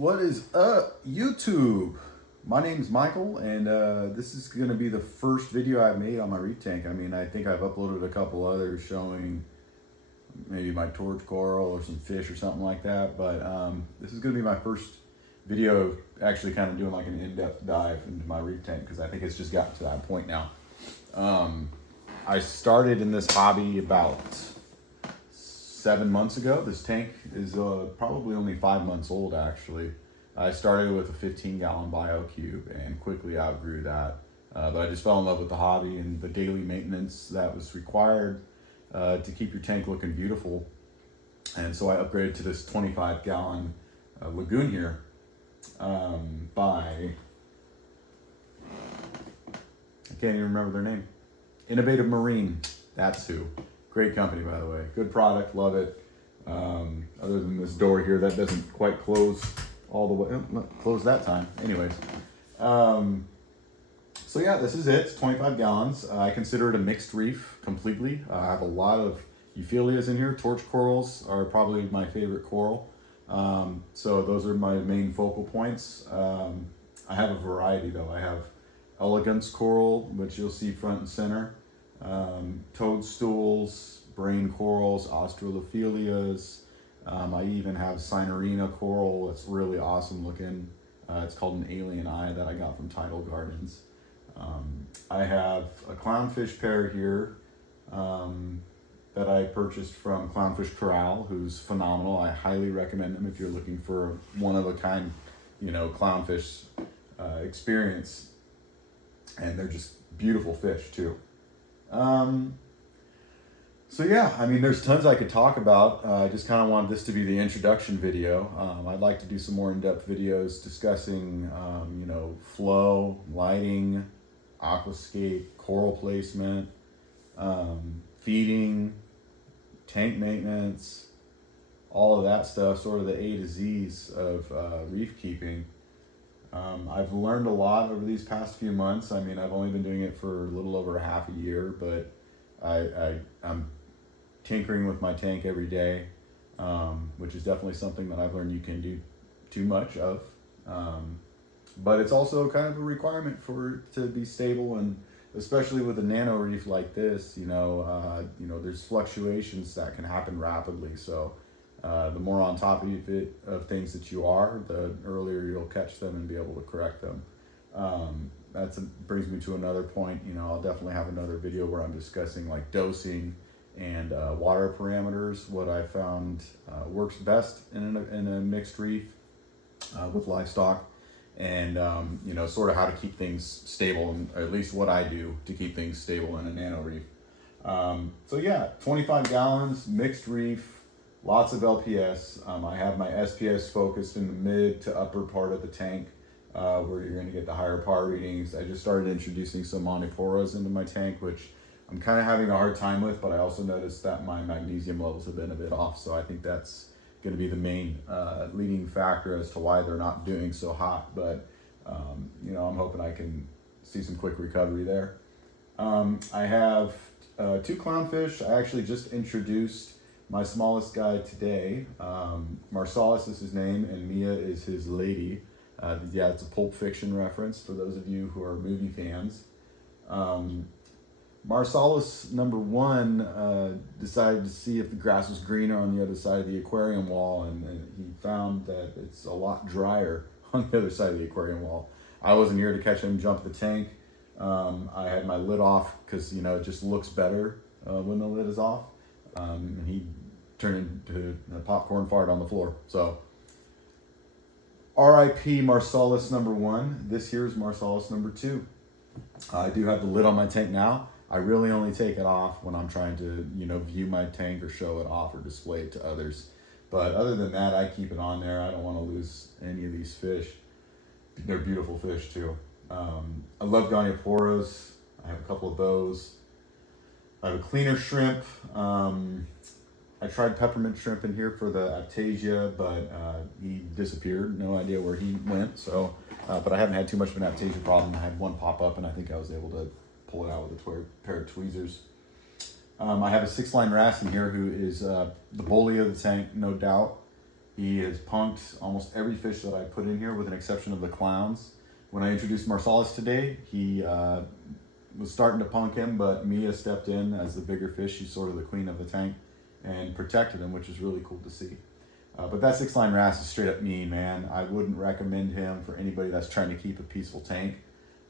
What is up, YouTube? My name is Michael, and this is going to be the first video I've made on my reef tank. I mean, I think I've uploaded a couple others showing maybe my torch coral or some fish or something like that, but this is going to be my first video actually kind of doing like an in-depth dive into my reef tank, because I think it's just gotten to that point now. I started in this hobby about 7 months ago. This tank is probably only 5 months old, actually. I started with a 15-gallon bio cube and quickly outgrew that. But I just fell in love with the hobby and the daily maintenance that was required to keep your tank looking beautiful. And so I upgraded to this 25-gallon lagoon here by, I can't even remember their name. Innovative Marine, that's who. Great company, by the way. Good product, love it. Other than this door here, that doesn't quite close all the way. Not close that time. Anyways. So yeah, this is it. It's 25 gallons. I consider it a mixed reef completely. I have a lot of euphyllias in here. Torch corals are probably my favorite coral. So those are my main focal points. I have a variety though. I have elegance coral, which you'll see front and center. Toadstools, brain corals, australophilias. I even have Cinerina coral. It's really awesome looking. It's called an alien eye that I got from Tidal Gardens. I have a clownfish pair here that I purchased from Clownfish Corral, who's phenomenal. I highly recommend them if you're looking for one of a kind, clownfish experience. And they're just beautiful fish too. So yeah, I mean, there's tons I could talk about. I just kind of wanted this to be the introduction video. I'd like to do some more in-depth videos discussing, flow, lighting, aquascape, coral placement, feeding, tank maintenance, all of that stuff, sort of the A to Z's of reef keeping. I've learned a lot over these past few months. I mean, I've only been doing it for a little over half a year, but I'm tinkering with my tank every day, which is definitely something that I've learned you can do too much of. But it's also kind of a requirement for it to be stable, and especially with a nano reef like this, there's fluctuations that can happen rapidly. So the more on top of things that you are, the earlier you'll catch them and be able to correct them. That brings me to another point. I'll definitely have another video where I'm discussing like dosing and water parameters, what I found works best in a mixed reef with livestock, and sort of how to keep things stable, and or at least what I do to keep things stable in a nano reef. So yeah, 25 gallons, mixed reef, lots of LPS. I have my SPS focused in the mid to upper part of the tank, where you're going to get the higher par readings. I just started introducing some montiporas into my tank, which I'm kind of having a hard time with, but I also noticed that my magnesium levels have been a bit off, so I think that's going to be the main leading factor as to why they're not doing so hot. But I'm hoping I can see some quick recovery there. I have 2 clownfish. I actually just introduced my smallest guy today. Marsalis is his name, and Mia is his lady. Yeah, it's a Pulp Fiction reference for those of you who are movie fans. Marsalis number 1 decided to see if the grass was greener on the other side of the aquarium wall, and he found that it's a lot drier on the other side of the aquarium wall. I wasn't here to catch him jump the tank. I had my lid off because it just looks better when the lid is off. And he turned into a popcorn fart on the floor. So RIP Marsalis number 1. This here is Marsalis number 2. I do have the lid on my tank now. I really only take it off when I'm trying to, view my tank or show it off or display it to others. But other than that, I keep it on there. I don't want to lose any of these fish. They're beautiful fish too. I love gonioporas. I have a couple of those. I have a cleaner shrimp. I tried peppermint shrimp in here for the Aptasia, but he disappeared. No idea where he went. So, but I haven't had too much of an Aptasia problem. I had one pop up, and I think I was able to pull it out with a pair of tweezers. I have a 6-line wrasse in here who is the bully of the tank, no doubt. He has punked almost every fish that I put in here with an exception of the clowns. When I introduced Marsalis today, he was starting to punk him, but Mia stepped in as the bigger fish. She's sort of the queen of the tank and protected him, which is really cool to see. But that 6-line wrasse is straight up mean, man. I wouldn't recommend him for anybody that's trying to keep a peaceful tank.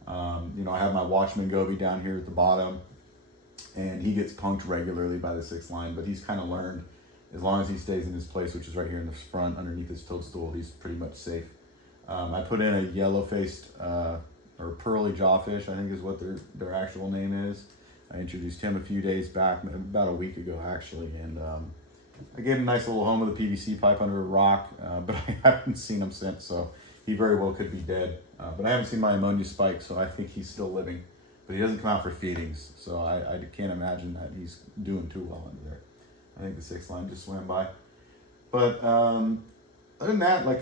You know, I have my Watchman goby down here at the bottom, and he gets punked regularly by the 6-line, but he's kind of learned as long as he stays in his place, which is right here in the front underneath his toadstool, he's pretty much safe. I put in a yellow-faced or pearly jawfish, I think is what their actual name is. I introduced him a few days back, about a week ago actually, and I gave him a nice little home with a PVC pipe under a rock, but I haven't seen him since, so he very well could be dead. But I haven't seen my ammonia spike, so I think he's still living. But he doesn't come out for feedings, so I can't imagine that he's doing too well under there. I think the 6-line just swam by. But other than that, like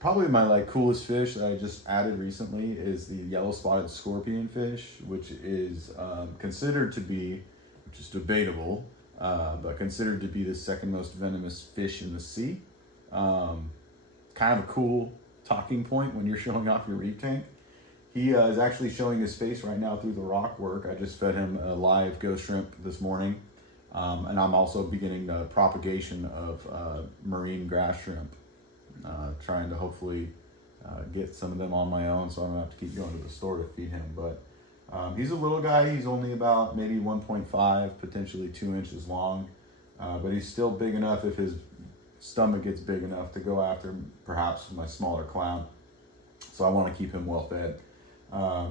probably my like coolest fish that I just added recently is the yellow spotted scorpion fish, which is considered to be, which is debatable, but considered to be the second most venomous fish in the sea. Kind of a cool talking point when you're showing off your reef tank. He is actually showing his face right now through the rock work. I just fed him a live ghost shrimp this morning. And I'm also beginning the propagation of marine grass shrimp. Trying to hopefully get some of them on my own so I don't have to keep going to the store to feed him. But he's a little guy. He's only about maybe 1.5, potentially 2 inches long. But he's still big enough if his stomach gets big enough to go after perhaps my smaller clown. So I want to keep him well fed.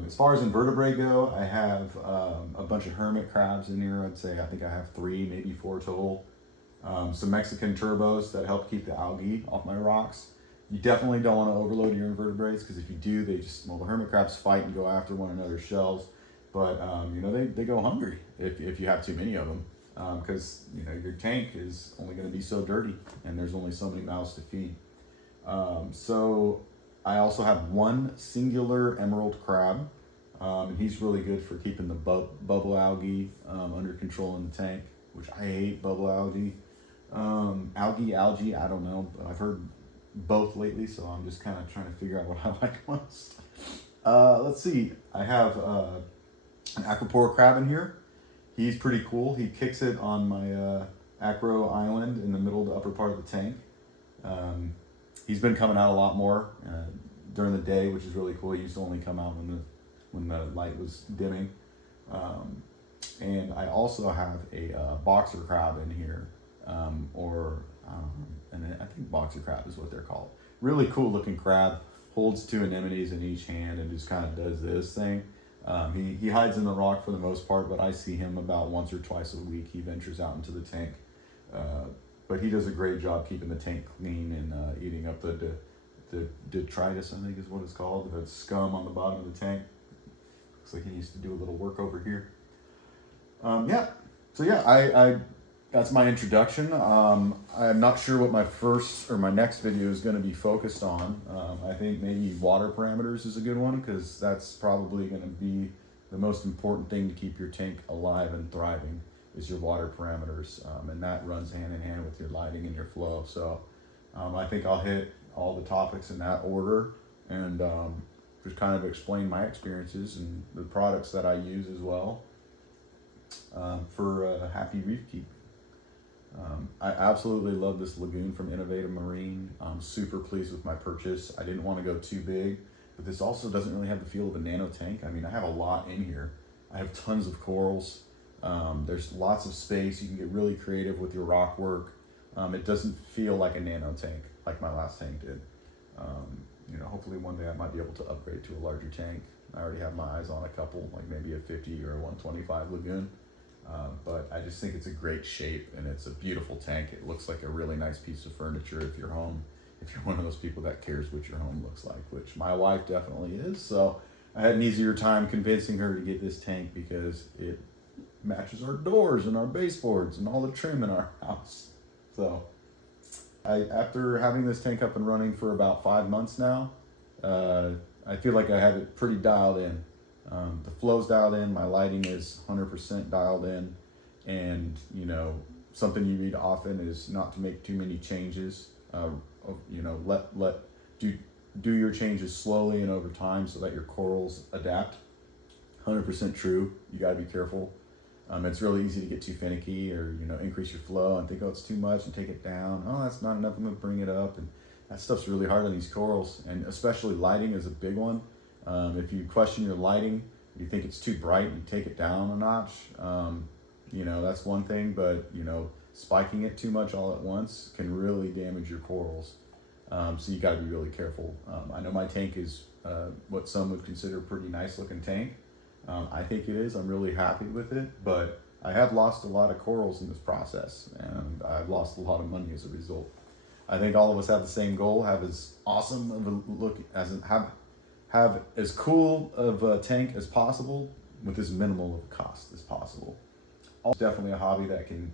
As far as invertebrate go, I have a bunch of hermit crabs in here. I think I have 3, maybe 4 total. Some Mexican turbos that help keep the algae off my rocks. You definitely don't want to overload your invertebrates, because if you do, the hermit crabs fight and go after one another's shells. But you know, they go hungry if you have too many of them, because you know your tank is only going to be so dirty, and there's only so many mouths to feed. So I also have one singular emerald crab. He's really good for keeping the bubble algae under control in the tank, which I hate bubble algae. Algae, I don't know. I've heard both lately, so I'm just kind of trying to figure out what I like most. Let's see. I have an Aquapore crab in here. He's pretty cool. He kicks it on my acro island in the middle of the upper part of the tank. He's been coming out a lot more during the day, which is really cool. He used to only come out when the light was dimming. And I also have a boxer crab in here, and I think boxer crab is what they're called. Really cool looking crab. Holds 2 anemones in each hand and just kind of does this thing. He hides in the rock for the most part, but I see him about once or twice a week. He ventures out into the tank. But he does a great job keeping the tank clean and eating up the detritus, I think is what it's called, the scum on the bottom of the tank. Looks like he needs to do a little work over here. I that's my introduction. I'm not sure what my next video is going to be focused on. I think maybe water parameters is a good one, because that's probably going to be the most important thing to keep your tank alive and thriving is your water parameters, and that runs hand in hand with your lighting and your flow. So I think I'll hit all the topics in that order, and just kind of explain my experiences and the products that I use as well for a happy reef keep. I absolutely love this lagoon from Innovative Marine. I'm super pleased with my purchase. I didn't want to go too big, but this also doesn't really have the feel of a nano tank. I mean, I have a lot in here. I have tons of corals. There's lots of space. You can get really creative with your rock work. It doesn't feel like a nano tank like my last tank did. You know, hopefully one day I might be able to upgrade to a larger tank. I already have my eyes on a couple, like maybe a 50 or a 125 lagoon. But I just think it's a great shape, and it's a beautiful tank. It looks like a really nice piece of furniture if you're one of those people that cares what your home looks like, which my wife definitely is. So I had an easier time convincing her to get this tank because it matches our doors and our baseboards and all the trim in our house. So after having this tank up and running for about 5 months now, I feel like I have it pretty dialed in. The flow's dialed in, my lighting is 100% dialed in, and you know, something you read often is not to make too many changes. You know, do your changes slowly and over time so that your corals adapt. 100% true. You got to be careful. It's really easy to get too finicky, or you know, increase your flow and think, oh, it's too much, and take it down. Oh, that's not enough, I'm gonna bring it up, and that stuff's really hard on these corals. And especially lighting is a big one. If you question your lighting, you think it's too bright, you take it down a notch. You know, that's one thing, but you know, spiking it too much all at once can really damage your corals. So you got to be really careful. I know my tank is what some would consider a pretty nice looking tank. I think it is. I'm really happy with it, but I have lost a lot of corals in this process, and I've lost a lot of money as a result. I think all of us have the same goal: have as awesome of a look as have as cool of a tank as possible with as minimal of a cost as possible. Also, definitely a hobby that can,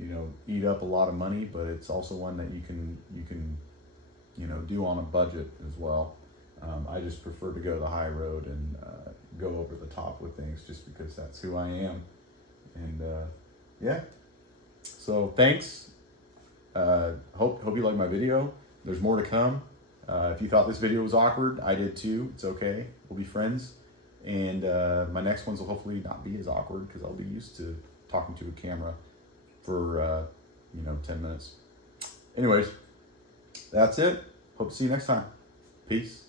you know, eat up a lot of money, but it's also one that you can you know, do on a budget as well. I just prefer to go the high road and go over the top with things, just because that's who I am. And yeah, so thanks. Hope you like my video. There's more to come. If you thought this video was awkward, I did too. It's okay. We'll be friends. And my next ones will hopefully not be as awkward, because I'll be used to talking to a camera for you know, 10 minutes. Anyways, that's it. Hope to see you next time. Peace.